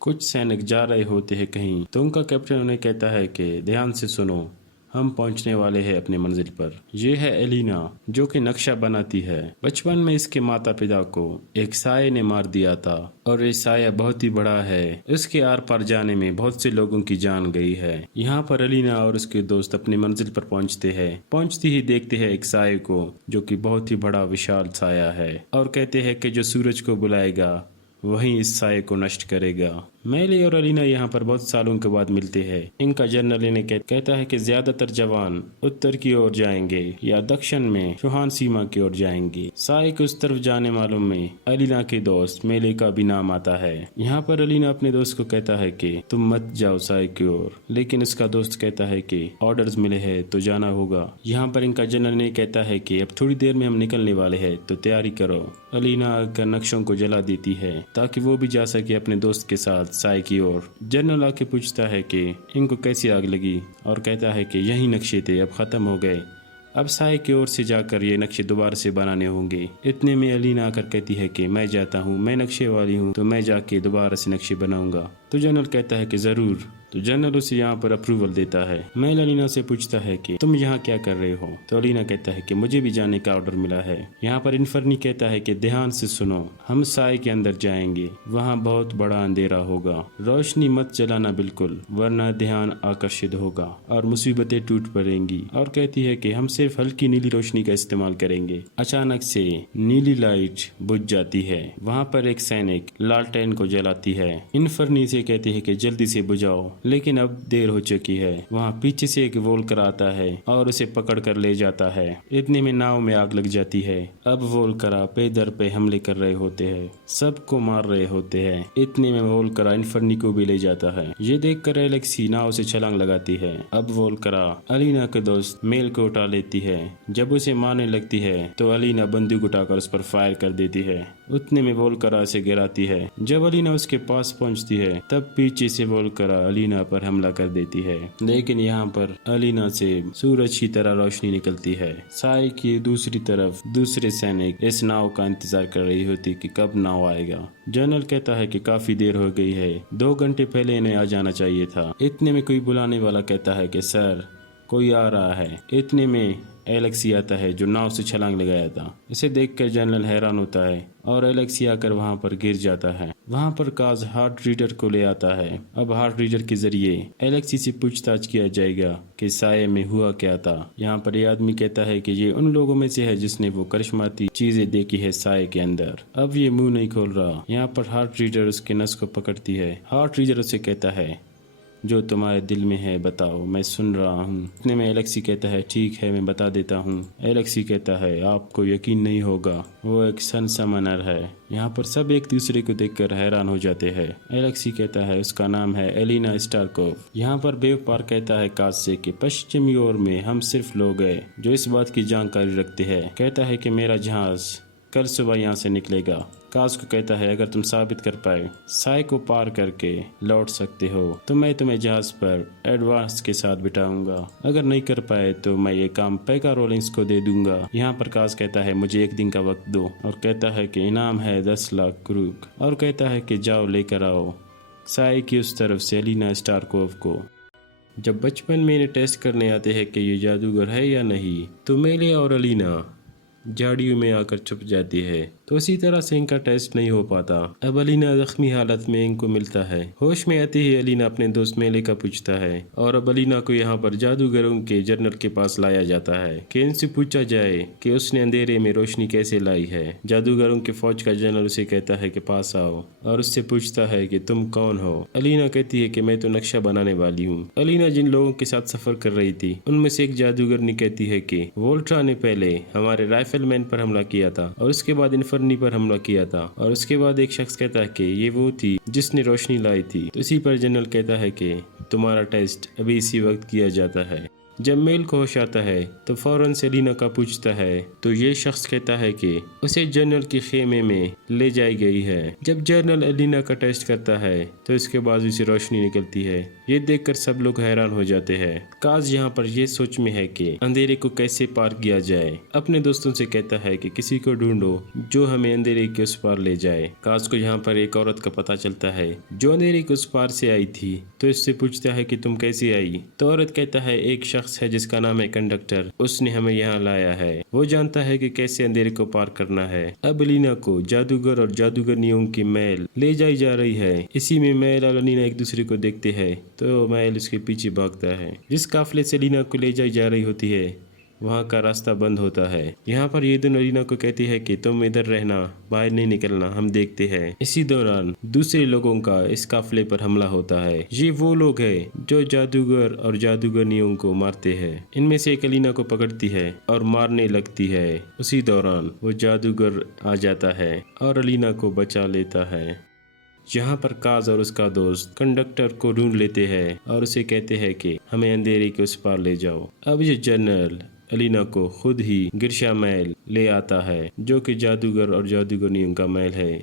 कुछ सैनिक जा रहे होते हैं कहीं, तो उनका कैप्टन उन्हें कहता है कि ध्यान से सुनो, हम पहुंचने वाले हैं अपनी मंजिल पर। ये है एलिना, जो कि नक्शा बनाती है। बचपन में इसके माता पिता को एक साये ने मार दिया था और ये साया बहुत ही बड़ा है। इसके आर पार जाने में बहुत से लोगों की जान गई है। यहाँ पर एलिना और उसके दोस्त अपनी मंजिल पर पहुंचते हैं। पहुंचते ही देखते हैं एक साये को, जो कि बहुत ही बड़ा विशाल साया है, और कहते हैं कि जो सूरज को बुलाएगा वहीं इस साये को नष्ट करेगा। मेले और अलीना यहाँ पर बहुत सालों के बाद मिलते हैं। इनका जनरल इन्हें कहता है कि ज्यादातर जवान उत्तर की ओर जाएंगे या दक्षिण में चौहान सीमा की ओर जाएंगे। साये के उस तरफ जाने वालों में अलीना के दोस्त मेले का भी नाम आता है। यहाँ पर अलीना अपने दोस्त को कहता है कि तुम मत जाओ साये की ओर, लेकिन इसका दोस्त कहता है कि ऑर्डर्स मिले हैं तो जाना होगा। यहाँ पर इनका जनरल ने कहता है कि अब थोड़ी देर में हम निकलने वाले हैं तो तैयारी करो। अलीना आकर नक्शों को जला देती है ताकि वो भी जा सके अपने दोस्त के साथ साये की ओर। जनरल आके पूछता है कि इनको कैसी आग लगी, और कहता है कि यही नक्शे थे, अब खत्म हो गए। अब साये की ओर से जाकर ये नक्शे दोबारा से बनाने होंगे। इतने में अलीना आकर कहती है कि मैं जाता हूँ, मैं नक्शे वाली हूँ, तो मैं जाके दोबारा से नक्शे बनाऊंगा। तो जनरल कहता है कि जरूर। तो जनरल उसे यहाँ पर अप्रूवल देता है। मेल अलीना से पूछता है कि तुम यहाँ क्या कर रहे हो, तो अलीना कहता है कि मुझे भी जाने का ऑर्डर मिला है। यहाँ पर इन्फर्नी कहता है कि ध्यान से सुनो, हम साये के अंदर जाएंगे, वहाँ बहुत बड़ा अंधेरा होगा, रोशनी मत जलाना बिल्कुल, वरना ध्यान आकर्षित होगा और मुसीबतें टूट पड़ेंगी। और कहती है कि हम सिर्फ हल्की नीली रोशनी का इस्तेमाल करेंगे। अचानक से नीली लाइट बुझ जाती है। वहाँ पर एक सैनिक लालटेन को जलाती है। इन्फर्नी से कहती है कि जल्दी से बुझाओ, लेकिन अब देर हो चुकी है। वहाँ पीछे से एक वोल्कर आता है और उसे पकड़ कर ले जाता है। इतने में नाव में आग लग जाती है। अब वोल्करा पे दर पे हमले कर रहे होते हैं, सबको मार रहे होते हैं। इतने में वोल्करा इन्फर्नी को भी ले जाता है। ये देखकर एलेक्सी नाव से छलांग लगाती है। अब वोल्करा अलीना के दोस्त मेल को उठा लेती है। जब उसे मारने लगती है तो अलीना बंदूक उठाकर उस पर फायर कर देती है। उतने में वोल्करा से गिराती है। जब अलीना उसके पास पहुंचती है तब पीछे से वोल्करा अलीना पर हमला कर देती है, लेकिन यहाँ पर अलीना से सूरज की तरह रोशनी निकलती है। साये की दूसरी तरफ दूसरे सैनिक इस नाव का इंतजार कर रही होती कि कब नाव आएगा। जनरल कहता है कि काफी देर हो गई है, 2 घंटे पहले इन्हें आ जाना चाहिए था। इतने में कोई बुलाने वाला कहता है कि सर कोई आ रहा है। इतने में एलेक्सी आता है जो नाव से छलांग लगाया था। इसे देखकर जनरल हैरान होता है और एलेक्सी आकर वहां पर गिर जाता है। वहां पर काज हार्ट रीडर को ले आता है। अब हार्ट रीडर के जरिए एलेक्सी से पूछताछ किया जाएगा कि साये में हुआ क्या था। यहाँ पर ये आदमी कहता है कि ये उन लोगों में से है जिसने वो करिश्माती चीजें देखी है साये के अंदर। अब ये मुंह नहीं खोल रहा। यहाँ पर हार्ट रीडर उसके नस को पकड़ती है। हार्ट रीडर उसे कहता है जो तुम्हारे दिल में है बताओ, मैं सुन रहा हूँ। इतने में एलेक्सी कहता है ठीक है मैं बता देता हूँ। एलेक्सी कहता है आपको यकीन नहीं होगा, वो एक सन समनर है। यहाँ पर सब एक दूसरे को देखकर हैरान हो जाते हैं। एलेक्सी कहता है उसका नाम है एलिना स्टारकोव। यहाँ पर बेव पार कहता है काज से कि पश्चिमी ओर में हम सिर्फ लोग हैं जो इस बात की जानकारी रखते हैं। कहता है कि मेरा जहाज कल सुबह यहाँ से निकलेगा। काज को कहता है अगर तुम साबित कर पाए साये को पार करके लौट सकते हो तो मैं तुम्हें जहाज पर एडवांस के साथ बिठाऊंगा, अगर नहीं कर पाए तो मैं ये काम पेगा रोलिंग्स को दे दूंगा। यहाँ पर काज कहता है मुझे 1 दिन का वक्त दो, और कहता है कि इनाम है 10 लाख क्रूक, और कहता है कि जाओ लेकर आओ साये की उस तरफ से एलिना स्टारकोव को। जब बचपन में इन्हें टेस्ट करने आते हैं कि ये जादूगर है या नहीं, तो मेले और अलीना झाड़ियों में आकर छुप जाती है, तो इसी तरह से इनका टेस्ट नहीं हो पाता। अब अलीना जख्मी हालत में इनको मिलता है। होश में आते ही अलीना अपने दोस्त मेले का पूछता है, और अब अलीना को यहाँ पर जादूगरों के जनरल के पास लाया जाता है कि इनसे पूछा जाए कि उसने अंधेरे में रोशनी कैसे लाई है। जादूगरों के फौज का जनरल उसे कहता है कि पास आओ, और उससे पूछता है कि तुम कौन हो। अलीना कहती है कि मैं तो नक्शा बनाने वाली हूँ। अलीना जिन लोगों के साथ सफर कर रही थी उनमें से एक जादूगरनी कहती है कि वोल्ट्रा ने पहले हमारे राइफलमैन पर हमला किया था और उसके बाद इन्फर्नी पर हमला किया था, और उसके बाद एक शख्स कहता है कि ये वो थी जिसने रोशनी लाई थी। तो इसी पर जनरल कहता है कि तुम्हारा टेस्ट अभी इसी वक्त किया जाता है। जब मेल को होश आता है तो फौरन से अलीना का पूछता है, तो ये शख्स कहता है कि उसे जनरल के खेमे में ले जाई गई है। जब जनरल एलिना का टेस्ट करता है तो इसके बाजू से रोशनी निकलती है। ये देखकर सब लोग हैरान हो जाते हैं। काज यहाँ पर ये सोच में है कि अंधेरे को कैसे पार किया जाए। अपने दोस्तों से कहता है कि किसी को ढूंढो जो हमें अंधेरे के उस पार ले जाए। काज को यहाँ पर एक औरत का पता चलता है जो अंधेरे के उस पार से आई थी, तो इससे पूछता है कि तुम कैसे आई। तो औरत कहता है एक शख्स है जिसका नाम है कंडक्टर, उसने हमें यहाँ लाया है। वो जानता है कि कैसे अंधेरे को पार करना है। अब एलिना को जादूगर और जादूगरनियों की महल ले जाई जा रही है। इसी में महल और एलिना एक दूसरे को देखते हैं तो महल उसके पीछे भागता है। जिस काफले से एलिना को ले जाई जा रही होती है वहाँ का रास्ता बंद होता है। यहाँ पर ये दोनों एलिना को कहती है कि तुम इधर रहना, बाहर नहीं निकलना, हम देखते हैं। इसी दौरान दूसरे लोगों का इस काफले पर हमला होता है। ये वो लोग हैं जो जादूगर और जादूगरनियों को मारते हैं। इनमें से एक एलिना को पकड़ती है और मारने लगती है। उसी दौरान वो जादूगर आ जाता है और एलिना को बचा लेता है। यहाँ पर काज और उसका दोस्त कंडक्टर को ढूंढ लेते हैं और उसे कहते हैं कि हमें अंधेरे के उस पार ले जाओ। अब ये जनरल एलिना को खुद ही गिरशा महल ले आता है जो कि जादूगर और जादूगरनियों का महल है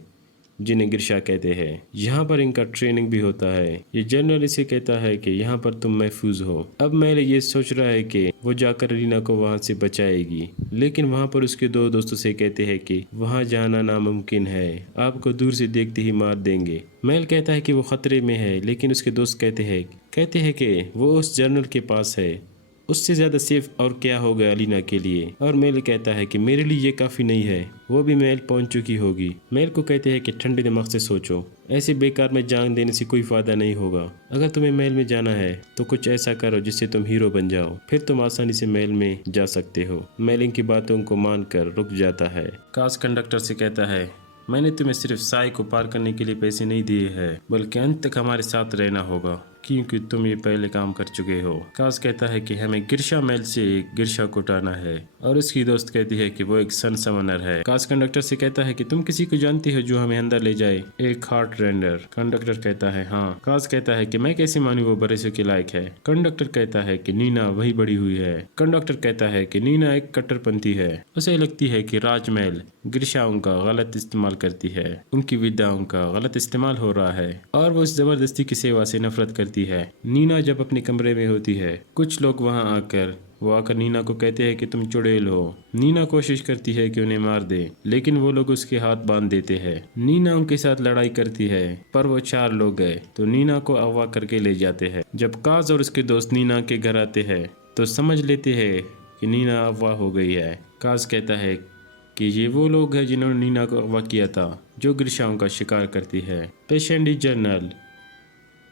जिन्हें गिरशा कहते हैं। यहाँ पर इनका ट्रेनिंग भी होता है। ये जनरल इसे कहता है कि यहाँ पर तुम महफूज हो। अब महल ये सोच रहा है कि वो जाकर एलिना को वहाँ से बचाएगी, लेकिन वहाँ पर उसके दो दोस्तों से कहते हैं कि वहाँ जाना नामुमकिन है, आपको दूर से देखते ही मार देंगे। महल कहता है कि वो खतरे में है, लेकिन उसके दोस्त कहते हैं कि वो उस जनरल के पास है, उससे ज़्यादा सेफ और क्या होगा एलिना के लिए। और मेल कहता है कि मेरे लिए ये काफ़ी नहीं है, वो भी मेल पहुंच चुकी होगी। मेल को कहते हैं कि ठंडे दिमाग से सोचो, ऐसे बेकार में जान देने से कोई फायदा नहीं होगा। अगर तुम्हें महल में जाना है तो कुछ ऐसा करो जिससे तुम हीरो बन जाओ, फिर तुम आसानी से महल में जा सकते हो। मेल इनकी बातों को मानकर रुक जाता है। कास कंडक्टर से कहता है मैंने तुम्हें सिर्फ साई को पार करने के लिए पैसे नहीं दिए हैं, बल्कि अंत तक हमारे साथ रहना होगा क्योंकि तुम ये पहले काम कर चुके हो। कास कहता है कि हमें गिरशा महल से एक गिरशा को उठाना है और उसकी दोस्त कहती है कि वो एक सन समनर है। कास कंडक्टर से कहता है कि तुम किसी को जानती हो जो हमें अंदर ले जाए, एक हार्ट रेंडर। कंडक्टर कहता है हाँ। कास कहता है कि मैं कैसे मानूं वो भरोसे के लायक है। कंडक्टर कहता है कि नीना वही बड़ी हुई है। कंडक्टर कहता है कि नीना एक कट्टरपंथी है, उसे लगती है कि राजमहल गिरशाओं का गलत इस्तेमाल करती है, उनकी विद्याओं का गलत इस्तेमाल हो रहा है और वो इस जबरदस्ती की सेवा से नफरत करती है। नीना जब अपने कमरे में होती है, कुछ लोग वहां आकर नीना को कहते हैं कि तुम चुड़ैल हो। नीना कोशिश करती है कि उन्हें मार दे, लेकिन वो लोग उसके हाथ बांध देते हैं। नीना उनके साथ लड़ाई करती है, पर वो 4 लोग गए तो नीना को अगवा करके ले जाते हैं। जब काज और उसके दोस्त नीना के घर आते हैं तो समझ लेते हैं कि नीना अगवा हो गई है। काज कहता है कि ये वो लोग हैं जिन्होंने नीना को अगवा किया था, जो गिरशाओं का शिकार करती है। पेशेंडी जनरल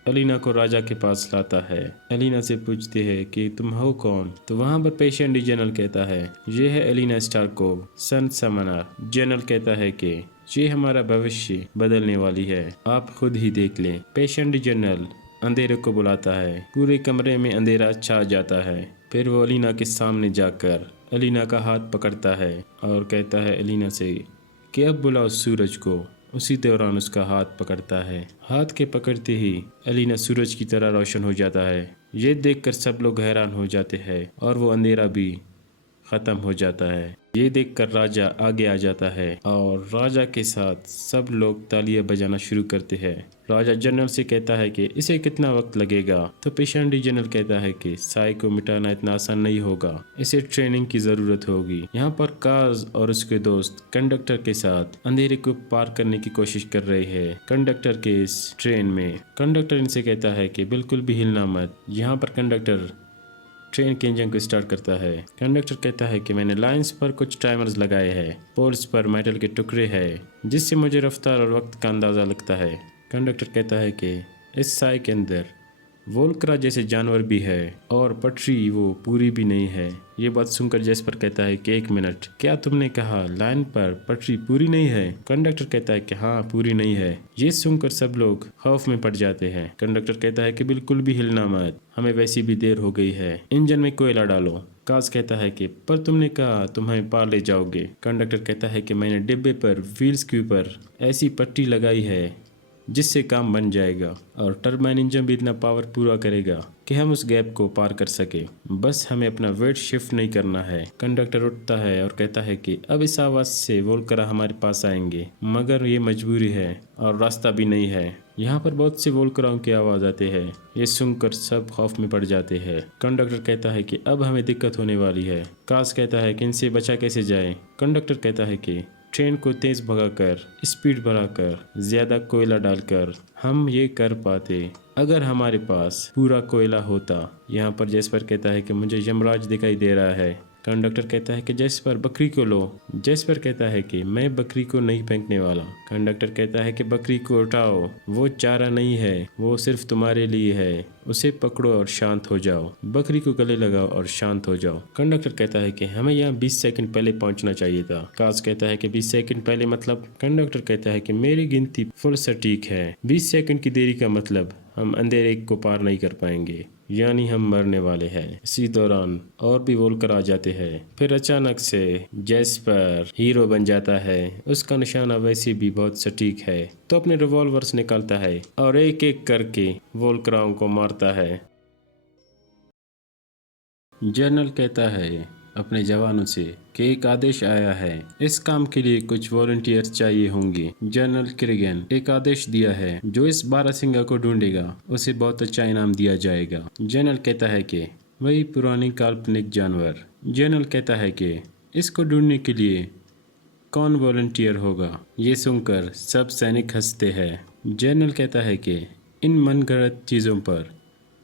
एलिना को राजा के पास लाता है। एलिना से पूछते हैं कि तुम हो कौन, तो वहाँ पर पेशेंट जनरल कहता है ये है एलिना स्टारकोव, सन समनर। जनरल कहता है कि ये हमारा भविष्य बदलने वाली है, आप खुद ही देख लें। पेशेंट जनरल अंधेरे को बुलाता है, पूरे कमरे में अंधेरा छा जाता है। फिर वो एलिना के सामने जाकर एलिना का हाथ पकड़ता है और कहता है एलिना से कि अब बुलाओ सूरज को। उसी दौरान उसका हाथ पकड़ता है। हाथ के पकड़ते ही एलिना सूरज की तरह रोशन हो जाता है। ये देखकर सब लोग हैरान हो जाते हैं और वो अंधेरा भी खत्म हो जाता है। ये देखकर राजा आगे आ जाता है और राजा के साथ सब लोग तालियां बजाना शुरू करते हैं। राजा जनरल से कहता है कि इसे कितना वक्त लगेगा, तो पेशेंट जनरल कहता है कि साई को मिटाना इतना आसान नहीं होगा, इसे ट्रेनिंग की जरूरत होगी। यहाँ पर काज और उसके दोस्त कंडक्टर के साथ अंधेरे को पार करने की कोशिश कर रहे हैं कंडक्टर के इस ट्रेन में। कंडक्टर इनसे कहता है कि बिल्कुल भी हिलना मत। यहाँ पर कंडक्टर ट्रेन के इंजन को स्टार्ट करता है। कंडक्टर कहता है कि मैंने लाइंस पर कुछ टाइमर्स लगाए हैं, पोल्स पर मेटल के टुकड़े हैं, जिससे मुझे रफ्तार और वक्त का अंदाज़ा लगता है। कंडक्टर कहता है कि इस साई के अंदर वोल्क्रा जैसे जानवर भी है और पटरी वो पूरी भी नहीं है। ये बात सुनकर जैस्पर कहता है कि 1 मिनट, क्या तुमने कहा लाइन पर पटरी पूरी नहीं है? कंडक्टर कहता है कि हाँ पूरी नहीं है। ये सुनकर सब लोग खौफ में पड़ जाते हैं। कंडक्टर कहता है कि बिल्कुल भी हिलना मत, हमें वैसी भी देर हो गई है, इंजन में कोयला डालो। काज कहता है कि पर तुमने कहा तुम हमें पार ले जाओगे। कंडक्टर कहता है कि मैंने डिब्बे पर व्हील्स के ऊपर ऐसी पट्टी लगाई है जिससे काम बन जाएगा और टरबाइन इंजन भी इतना पावर पूरा करेगा कि हम उस गैप को पार कर सके। बस हमें अपना वेट शिफ्ट नहीं करना है। कंडक्टर उठता है और कहता है कि अब इस आवाज़ से वोल्करा हमारे पास आएंगे, मगर ये मजबूरी है और रास्ता भी नहीं है। यहाँ पर बहुत से वोल्कराओं की आवाज़ आते हैं। ये सुनकर सब खौफ में पड़ जाते हैं। कंडक्टर कहता है कि अब हमें दिक्कत होने वाली है। कास कहता है कि इनसे बचा कैसे जाए। कंडक्टर कहता है कि ट्रेन को तेज भगाकर, स्पीड बढ़ाकर, ज्यादा कोयला डालकर हम ये कर पाते अगर हमारे पास पूरा कोयला होता। यहाँ पर जैस्पर कहता है कि मुझे यमराज दिखाई दे रहा है। कंडक्टर कहता है कि जैस्पर बकरी को लो। जैस्पर कहता है कि मैं बकरी को नहीं फेंकने वाला। कंडक्टर कहता है कि बकरी को उठाओ, वो चारा नहीं है, वो सिर्फ तुम्हारे लिए है। उसे पकड़ो और शांत हो जाओ। बकरी को गले लगाओ और शांत हो जाओ। कंडक्टर कहता है कि हमें यहाँ 20 सेकंड पहले पहुंचना चाहिए था। कास कहता है कि 20 सेकंड पहले मतलब? कंडक्टर कहता है कि मेरी गिनती फुल सटीक है। 20 सेकंड की देरी का मतलब हम अंधेरे को पार नहीं कर पाएंगे, यानी हम मरने वाले हैं। इसी दौरान और भी वोल्कर आ जाते हैं। फिर अचानक से जैस्पर हीरो बन जाता है। उसका निशाना वैसे भी बहुत सटीक है, तो अपने रिवॉल्वर्स निकालता है और एक एक करके वोल्कराओं को मारता है। जनरल कहता है अपने जवानों से कि एक आदेश आया है, इस काम के लिए कुछ वॉलंटियर्स चाहिए होंगे। जनरल क्रिगन एक आदेश दिया है, जो इस बारहसिंगा को ढूंढेगा उसे बहुत अच्छा इनाम दिया जाएगा। जनरल कहता है कि वही पुरानी काल्पनिक जानवर। जनरल कहता है कि इसको ढूंढने के लिए कौन वॉलंटियर होगा। ये सुनकर सब सैनिक हंसते हैं। जनरल कहता है कि इन मनगढ़ंत चीज़ों पर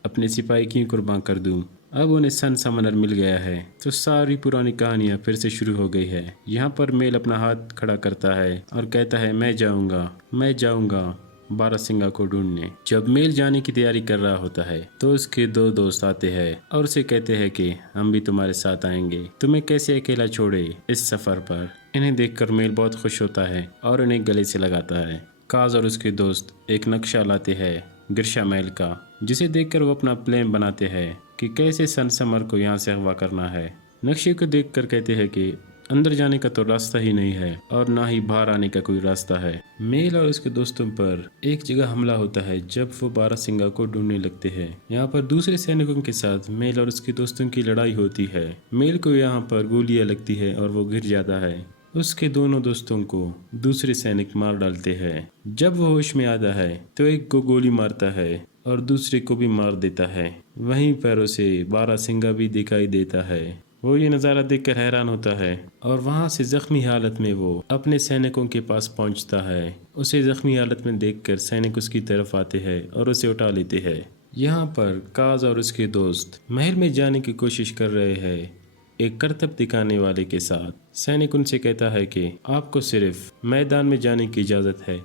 अपने सिपाही क्यों कुर्बान कर दूं। अब उन्हें सन समनर मिल गया है, तो सारी पुरानी कहानियाँ फिर से शुरू हो गई है। यहाँ पर मेल अपना हाथ खड़ा करता है और कहता है मैं जाऊँगा बारहसिंगा को ढूंढने। जब मेल जाने की तैयारी कर रहा होता है तो उसके दो दोस्त आते हैं और उसे कहते हैं कि हम भी तुम्हारे साथ आएंगे, तुम्हें कैसे अकेला छोड़े इस सफर पर। इन्हें देखकर मेल बहुत खुश होता है और इन्हें गले से लगाता है। काज और उसके दोस्त एक नक्शा लाते हैं गिरशा महल का, जिसे देखकर वो अपना प्लान बनाते हैं कि कैसे सन समर को यहाँ से अगवा करना है। नक्शे को देखकर कहते हैं कि अंदर जाने का तो रास्ता ही नहीं है और ना ही बाहर आने का कोई रास्ता है। मेल और उसके दोस्तों पर एक जगह हमला होता है जब वो बारहसिंगा को ढूंढने लगते हैं। यहाँ पर दूसरे सैनिकों के साथ मेल और उसके दोस्तों की लड़ाई होती है। मेल को यहाँ पर गोलियां लगती है और वो गिर जाता है। उसके दोनों दोस्तों को दूसरे सैनिक मार डालते हैं। जब वो होश में आता है तो एक को गोली मारता है और दूसरे को भी मार देता है। वहीं पर उसे बारहसिंगा भी दिखाई देता है। वो ये नज़ारा देखकर हैरान होता है और वहाँ से जख्मी हालत में वो अपने सैनिकों के पास पहुँचता है। उसे जख्मी हालत में देखकर सैनिक उसकी तरफ आते हैं और उसे उठा लेते हैं। यहाँ पर काज और उसके दोस्त महल में जाने की कोशिश कर रहे हैं एक करतब दिखाने वाले के साथ। सैनिक उनसे कहता है कि आपको सिर्फ मैदान में जाने की इजाज़त है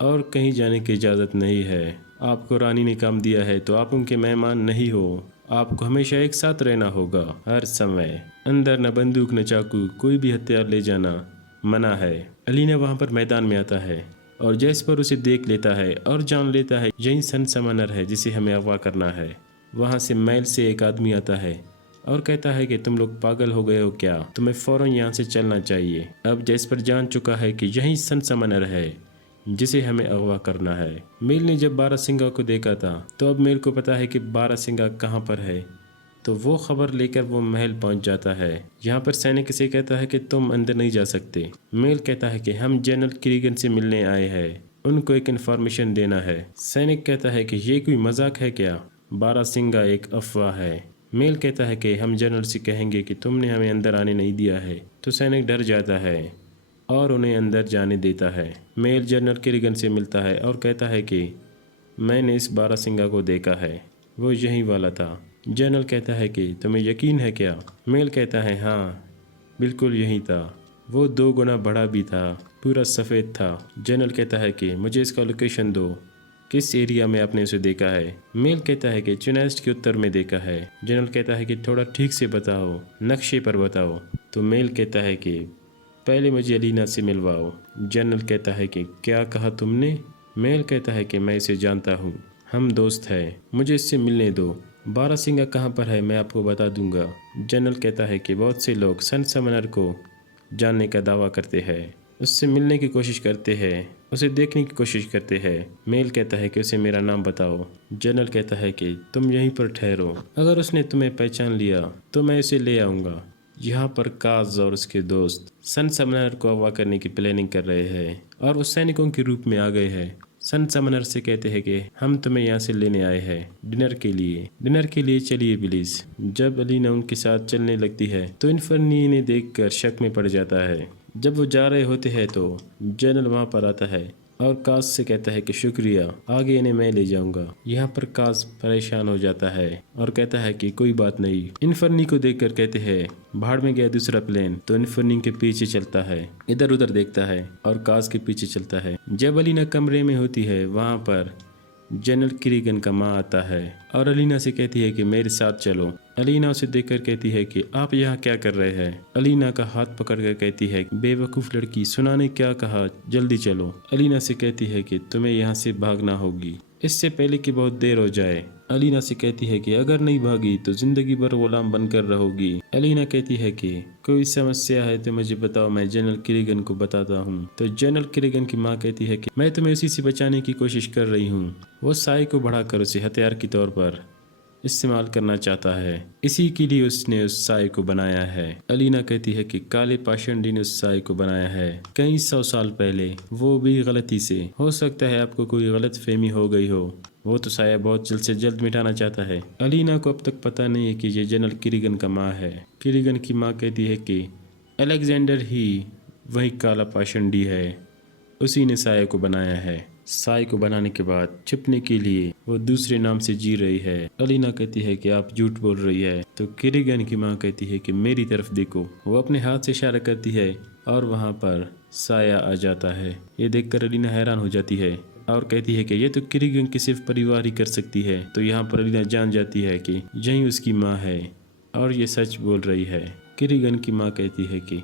और कहीं जाने की इजाज़त नहीं है। आपको रानी ने काम दिया है तो आप उनके मेहमान नहीं हो। आपको हमेशा एक साथ रहना होगा हर समय। अंदर न बंदूक न चाकू, कोई भी हथियार ले जाना मना है। अलीना वहाँ पर मैदान में आता है और जैस्पर उसे देख लेता है और जान लेता है यही सन समनर है जिसे हमें अगवा करना है। वहाँ से महल से एक आदमी आता है और कहता है कि तुम लोग पागल हो गए हो क्या, तुम्हें फौरन यहाँ से चलना चाहिए। अब जैस्पर जान चुका है कि यही सन समनर है जिसे हमें अगवा करना है। मेल ने जब बारहसिंगा को देखा था तो अब मेल को पता है कि बारहसिंगा कहाँ पर है, तो वो खबर लेकर वो महल पहुंच जाता है। यहाँ पर सैनिक इसे कहता है कि तुम अंदर नहीं जा सकते। मेल कहता है कि हम जनरल क्रीगन से मिलने आए हैं, उनको एक इन्फॉर्मेशन देना है। सैनिक कहता है कि ये कोई मजाक है क्या, बारहसिंगा एक अफवाह है। मेल कहता है कि हम जनरल से कहेंगे कि तुमने हमें अंदर आने नहीं दिया है, तो सैनिक डर जाता है और उन्हें अंदर जाने देता है। मेल जनरल क्रिगन से मिलता है और कहता है कि मैंने इस बारहसिंगा को देखा है, वो यही वाला था। जनरल कहता है कि तुम्हें यकीन है क्या। मेल कहता है हाँ बिल्कुल यही था, वो 2 गुना बड़ा भी था, पूरा सफ़ेद था। जनरल कहता है कि मुझे इसका लोकेशन दो, किस एरिया में आपने उसे देखा है। मेल कहता है कि चुनेस्ट के उत्तर में देखा है। जनरल कहता है कि थोड़ा ठीक से बताओ, नक्शे पर बताओ। तो मेल कहता है कि पहले मुझे अलीना से मिलवाओ। जनरल कहता है कि क्या कहा तुमने। मेल कहता है कि मैं इसे जानता हूँ, हम दोस्त हैं, मुझे इससे मिलने दो। बारहसिंगा कहाँ पर है मैं आपको बता दूंगा। जनरल कहता है कि बहुत से लोग सन समनर को जानने का दावा करते हैं, उससे मिलने की कोशिश करते हैं, उसे देखने की कोशिश करते हैं। मेल कहता है कि उसे मेरा नाम बताओ। जनरल कहता है कि तुम यहीं पर ठहरो, अगर उसने तुम्हें पहचान लिया तो मैं उसे ले आऊँगा। यहाँ पर काज और उसके दोस्त सन समनर को अगवा करने की प्लानिंग कर रहे हैं और वो सैनिकों के रूप में आ गए हैं। सन समनर से कहते हैं कि हम तुम्हें यहाँ से लेने आए हैं डिनर के लिए। चलिए बिलीस। जब अलीना उनके साथ चलने लगती है तो इन्फर्नी इन्हें देखकर शक में पड़ जाता है। जब वो जा रहे होते हैं तो जनरल वहाँ पर आता है और काज से कहता है कि शुक्रिया, आगे इन्हें मैं ले जाऊंगा। यहाँ पर काज परेशान हो जाता है और कहता है कि कोई बात नहीं। इन्फर्नी को देखकर कहते हैं भाड़ में गया दूसरा प्लेन। तो इन्फर्नी के पीछे चलता है, इधर उधर देखता है और काज के पीछे चलता है। जब अलीना कमरे में होती है वहाँ पर जनरल किरीगन का माँ आता है और अलीना से कहती है कि मेरे साथ चलो। अलीना उसे देखकर कहती है कि आप यहाँ क्या कर रहे हैं। अलीना का हाथ पकड़कर कहती है बेवकूफ़ लड़की, सुना ने क्या कहा, जल्दी चलो। अलीना से कहती है कि तुम्हें यहाँ से भागना होगी इससे पहले कि बहुत देर हो जाए। अलीना से कहती है कि अगर नहीं भागी तो जिंदगी भर गुलाम बनकर रहोगी। अलीना कहती है कि कोई समस्या है तो मुझे बताओ, मैं जनरल किरीगन को बताता हूँ। तो जनरल किरीगन की माँ कहती है कि मैं तुम्हें उसी से बचाने की कोशिश कर रही हूँ। वो साय को बढ़ाकर उसे हथियार के तौर पर इस्तेमाल करना चाहता है, इसी के लिए उसने उस साय को बनाया है। अलीना कहती है कि काले पाषंडी ने उस साय को बनाया है कई 100 साल पहले, वो भी गलती से। हो सकता है आपको कोई गलत फहमी हो गई हो, वो तो साया बहुत जल्द से जल्द मिटाना चाहता है। अलीना को अब तक पता नहीं है कि ये जनरल किरीगन का माँ है। किरीगन की माँ कहती है कि अलेक्जेंडर ही वही काला पाषंडी है, उसी ने साया को बनाया है। साय को बनाने के बाद छिपने के लिए वो दूसरे नाम से जी रही है। अलीना कहती है कि आप झूठ बोल रही है। तो किरीगन की माँ कहती है कि मेरी तरफ देखो। वो अपने हाथ से इशारा करती है और वहाँ पर साया आ जाता है। ये देखकर अलीना हैरान हो जाती है और कहती है कि ये तो किरीगन की सिर्फ परिवार ही कर सकती है। तो यहाँ पर अलीना जान जाती है कि यही उसकी माँ है और ये सच बोल रही है। किरीगन की माँ कहती है कि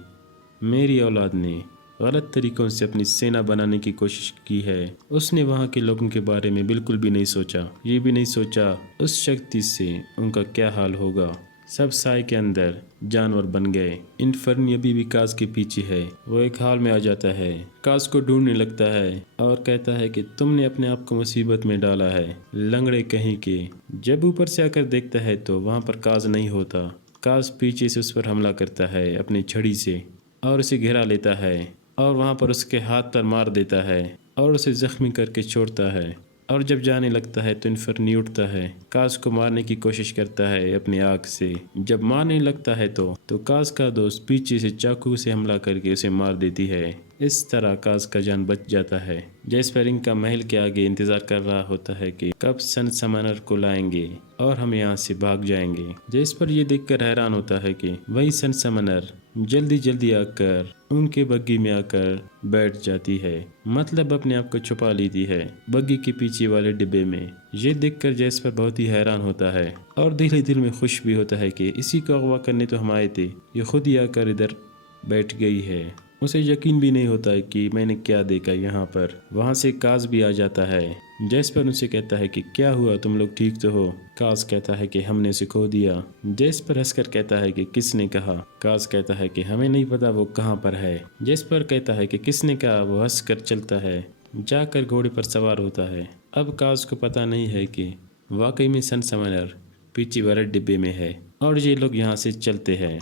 मेरी औलाद ने गलत तरीकों से अपनी सेना बनाने की कोशिश की है। उसने वहाँ के लोगों के बारे में बिल्कुल भी नहीं सोचा, ये भी नहीं सोचा उस शक्ति से उनका क्या हाल होगा। सब साय के अंदर जानवर बन गए। इन्फर्नी अभी भी काज के पीछे है। वो एक हाल में आ जाता है, काज को ढूंढने लगता है और कहता है कि तुमने अपने आप को मुसीबत में डाला है, लंगड़े कहीं के। जब ऊपर से आकर देखता है तो वहाँ पर काज नहीं होता। काज पीछे से उस पर हमला करता है अपनी छड़ी से और उसे घेरा लेता है और वहाँ पर उसके हाथ पर मार देता है और उसे जख्मी करके छोड़ता है। और जब जाने लगता है तो इन्फर्नी उठता है, काज को मारने की कोशिश करता है अपनी आग से। जब मारने लगता है तो काज का दोस्त पीछे से चाकू से हमला करके उसे मार देती है। इस तरह काज का जान बच जाता है। जैस्पेरिंग का महल के आगे इंतजार कर रहा होता है कि कब सन समनर को लाएंगे और हम यहाँ से भाग जाएंगे। जैस्पर ये देखकर हैरान होता है कि वही सन समनर जल्दी जल्दी आकर उनके बग्गी में आकर बैठ जाती है, मतलब अपने आप को छुपा लेती है बग्गी के पीछे वाले डिब्बे में। ये देखकर जैस्पर बहुत ही हैरान होता है और दिल में खुश भी होता है कि इसी को अगवा करने तो हम आए थे, ये खुद ही आकर इधर बैठ गई है। उसे यकीन भी नहीं होता है कि मैंने क्या देखा यहाँ पर। वहाँ से काज भी आ जाता है। जैस्पर उनसे कहता है कि क्या हुआ, तुम लोग ठीक तो हो। काज कहता है कि हमने उसे खो दिया। जैस्पर हंसकर कहता है कि किसने कहा। काज कहता है कि हमें नहीं पता वो कहाँ पर है। जैस्पर कहता है कि किसने कहा। वो हंसकर चलता है, जाकर घोड़े पर सवार होता है। अब काज को पता नहीं है कि वाकई में सन समनर पीछे वाले डिब्बे में है और ये लोग यहाँ से चलते हैं।